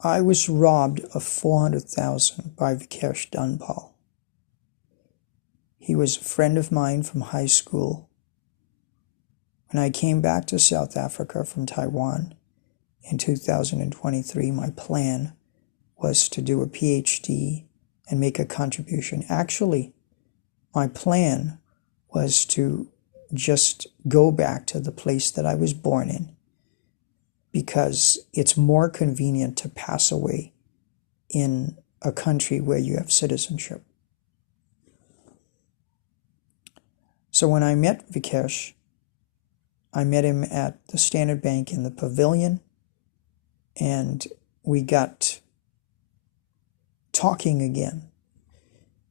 I was robbed of 400,000 by Vikesh Dunpal. He was a friend of mine from high school. When I came back to South Africa from Taiwan in 2023, my plan was to do a PhD and make a contribution. Actually, my plan was to just go back to the place that I was born in, because it's more convenient to pass away in a country where you have citizenship. So when I met Vikesh, I met him at the Standard Bank in the pavilion, and we got talking again.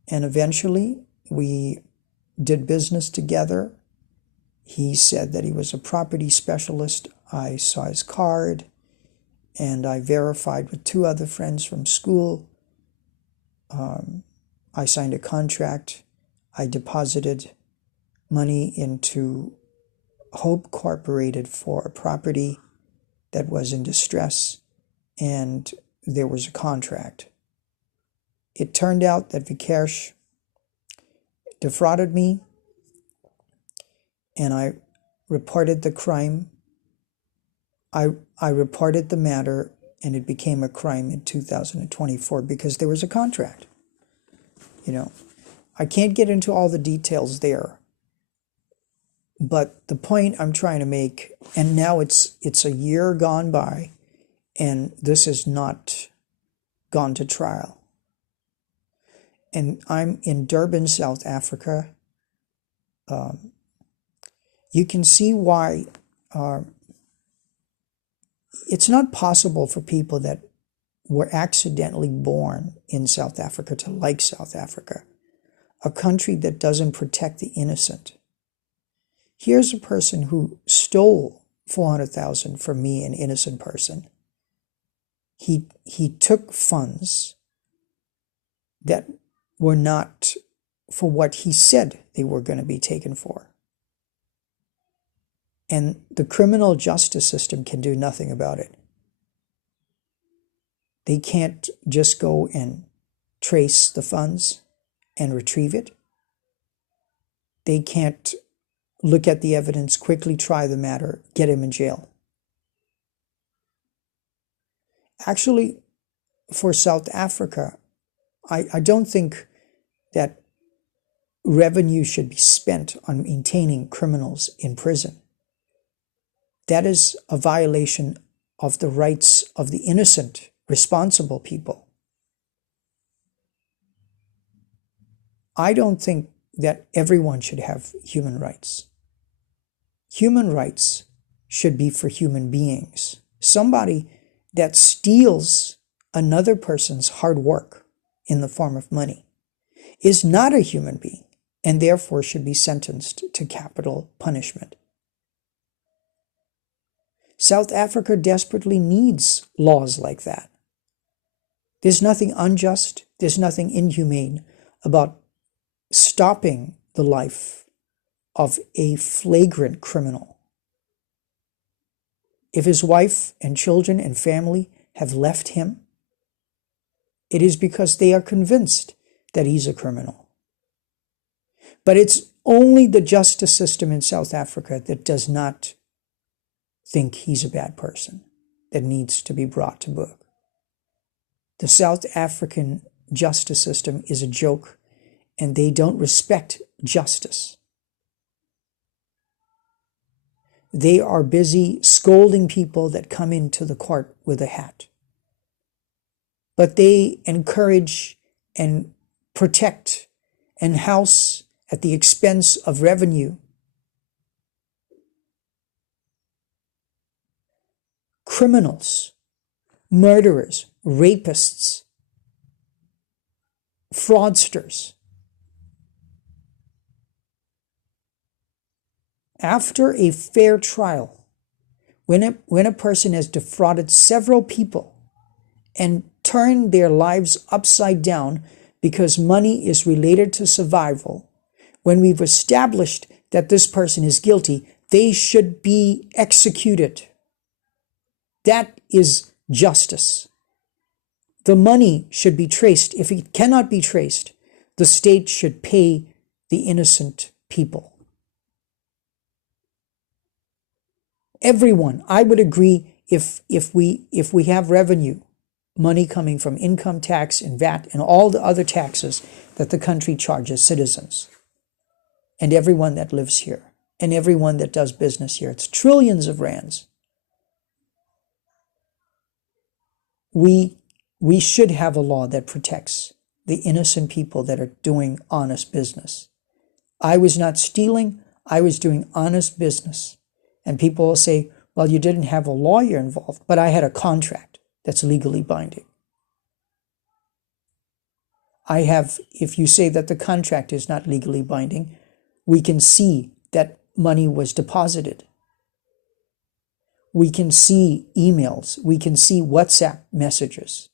And eventually we did business together. He said that he was a property specialist. I saw his card, and I verified with two other friends from school. I signed a contract. I deposited money into Hope Corporated for a property that was in distress, and there was a contract. It turned out that Vikesh defrauded me, and I reported the crime. I reported the matter, and it became a crime in 2024 because there was a contract. You know, I can't get into all the details there, but the point I'm trying to make, and now it's a year gone by, and this has not gone to trial. And I'm in Durban, South Africa. You can see why it's not possible for people that were accidentally born in South Africa to like South Africa, a country that doesn't protect the innocent. Here's a person who stole 400,000 from me, an innocent person. He took funds that were not for what he said they were going to be taken for. And the criminal justice system can do nothing about it. They can't just go and trace the funds and retrieve it. They can't look at the evidence, quickly try the matter, get him in jail. Actually, for South Africa, I don't think that revenue should be spent on maintaining criminals in prison. That is a violation of the rights of the innocent, responsible people. I don't think that everyone should have human rights. Human rights should be for human beings. Somebody that steals another person's hard work in the form of money is not a human being, and therefore should be sentenced to capital punishment. South Africa desperately needs laws like that. There's nothing unjust, there's nothing inhumane about stopping the life of a flagrant criminal. If his wife and children and family have left him, it is because they are convinced that he's a criminal. But it's only the justice system in South Africa that does not think he's a bad person that needs to be brought to book. The South African justice system is a joke, and they don't respect justice. They are busy scolding people that come into the court with a hat. But they encourage and protect and house at the expense of revenue criminals, murderers, rapists, fraudsters. After a fair trial, when a person has defrauded several people and turned their lives upside down because money is related to survival, when we've established that this person is guilty, they should be executed. That is justice. The money should be traced. If it cannot be traced, the state should pay the innocent people. Everyone, I would agree, if we have revenue, money coming from income tax and VAT and all the other taxes that the country charges citizens and everyone that lives here and everyone that does business here, it's trillions of rands. We should have a law that protects the innocent people that are doing honest business. I was not stealing, I was doing honest business. And people will say, well, you didn't have a lawyer involved, but I had a contract that's legally binding. I have, if you say that the contract is not legally binding, we can see that money was deposited. We can see emails. We can see WhatsApp messages.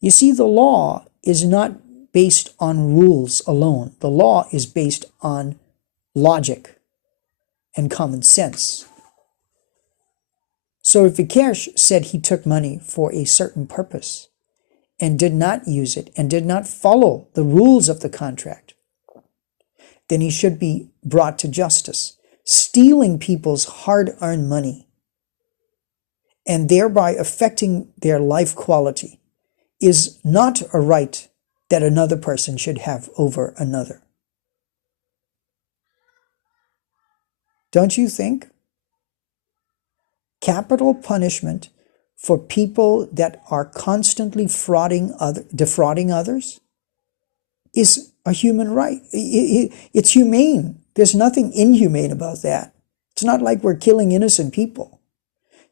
You see, the law is not based on rules alone. The law is based on logic and common sense. So if Vikesh said he took money for a certain purpose and did not use it and did not follow the rules of the contract, then he should be brought to justice. Stealing people's hard-earned money and thereby affecting their life quality is not a right that another person should have over another. Don't you think? Capital punishment for people that are constantly defrauding others is a human right. It's humane. There's nothing inhumane about that. It's not like we're killing innocent people.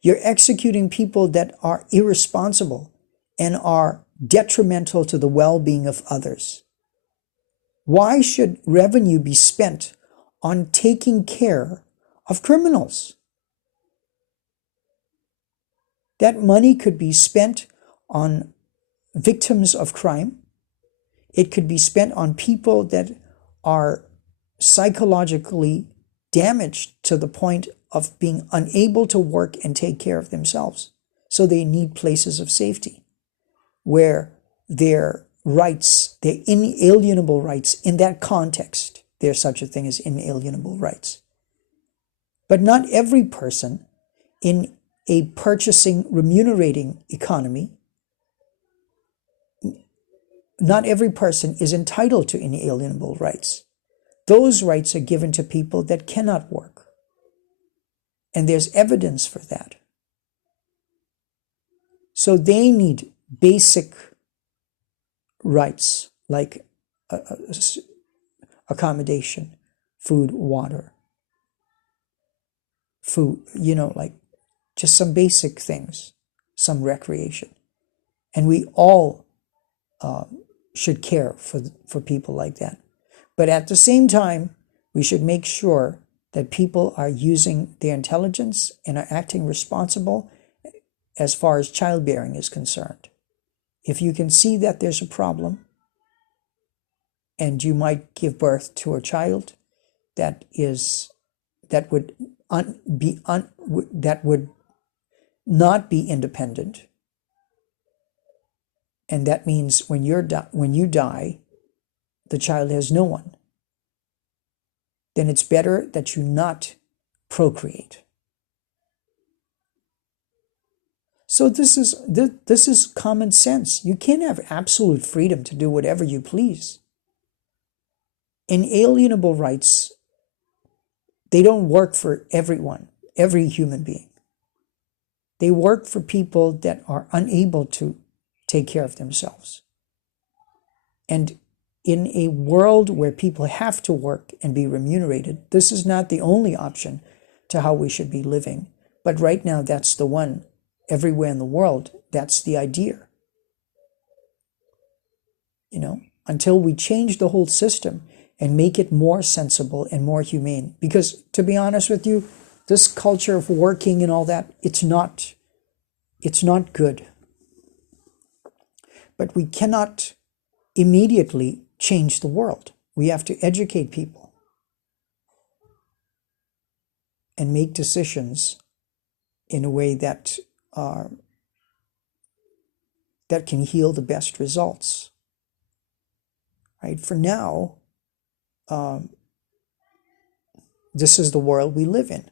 You're executing people that are irresponsible and are detrimental to the well-being of others. Why should revenue be spent on taking care of criminals? That money could be spent on victims of crime. It could be spent on people that are psychologically damaged to the point of being unable to work and take care of themselves. So they need places of safety where their rights, their inalienable rights, in that context, there's such a thing as inalienable rights. But not every person in a purchasing, remunerating economy, not every person is entitled to inalienable rights. Those rights are given to people that cannot work. And there's evidence for that. So they need basic rights like accommodation, food, water, like just some basic things, some recreation. And we all should care for people like that. But at the same time, we should make sure that people are using their intelligence and are acting responsible as far as childbearing is concerned. If you can see that there's a problem and you might give birth to a child that would not be independent, and that means when you die, the child has no one, then it's better that you not procreate. So this is common sense. You can't have absolute freedom to do whatever you please. Inalienable rights, they don't work for everyone, every human being. They work for people that are unable to take care of themselves. And in a world where people have to work and be remunerated, this is not the only option to how we should be living. But right now, that's the one. Everywhere in the world, that's the idea. Until we change the whole system and make it more sensible and more humane. Because to be honest with you, this culture of working and all that, it's not good. But we cannot immediately change the world. We have to educate people and make decisions in a way that that can heal the best results. Right? For now, this is the world we live in.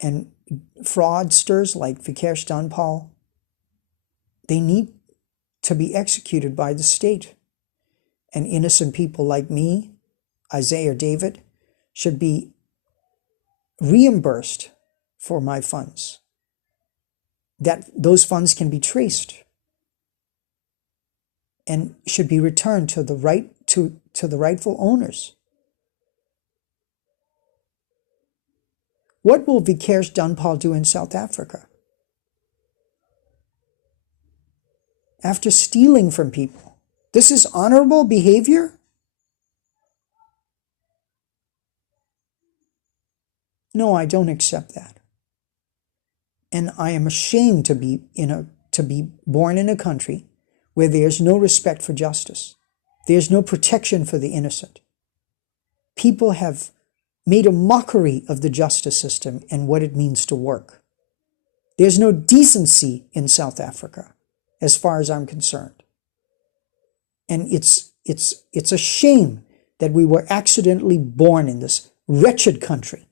And fraudsters like Vikesh Dunpal, they need to be executed by the state. And innocent people like me, Isaiah or David, should be reimbursed for my funds. That those funds can be traced and should be returned to the rightful owners. What will Vikesh Dunpal do in South Africa? After stealing from people, this is honorable behavior? No, I don't accept that. And I am ashamed to be born in a country where there's no respect for justice. There's no protection for the innocent. People have made a mockery of the justice system and what it means to work. There's no decency in South Africa, as far as I'm concerned. And it's a shame that we were accidentally born in this wretched country.